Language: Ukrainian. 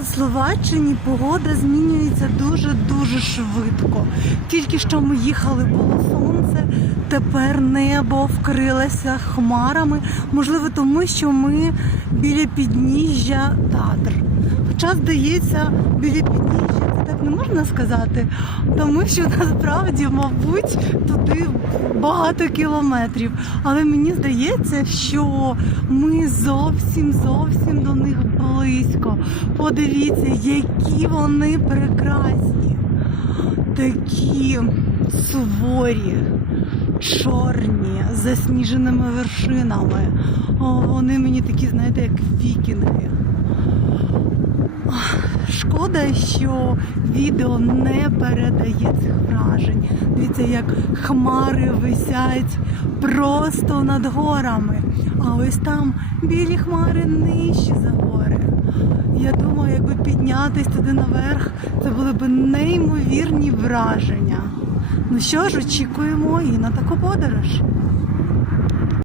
у Словаччині погода змінюється дуже-дуже швидко. Тільки що ми їхали, було сонце, тепер небо вкрилося хмарами. Можливо, тому що ми біля підніжжя Татр. Хоча, здається, біля підніжжя це так не можна сказати, тому що насправді, мабуть, туди багато кілометрів. Але мені здається, що ми зовсім зовсім до них близько. Подивіться, які вони прекрасні, такі суворі, чорні, з засніженими вершинами. О, вони мені такі, знаєте, як вікінги. Шкода, що відео не передає цих вражень. Дивіться, як хмари висять просто над горами. А ось там білі хмари нижче за гори. Я думаю, якби піднятись туди наверх, це були б неймовірні враження. Ну що ж, очікуємо і на таку подорож.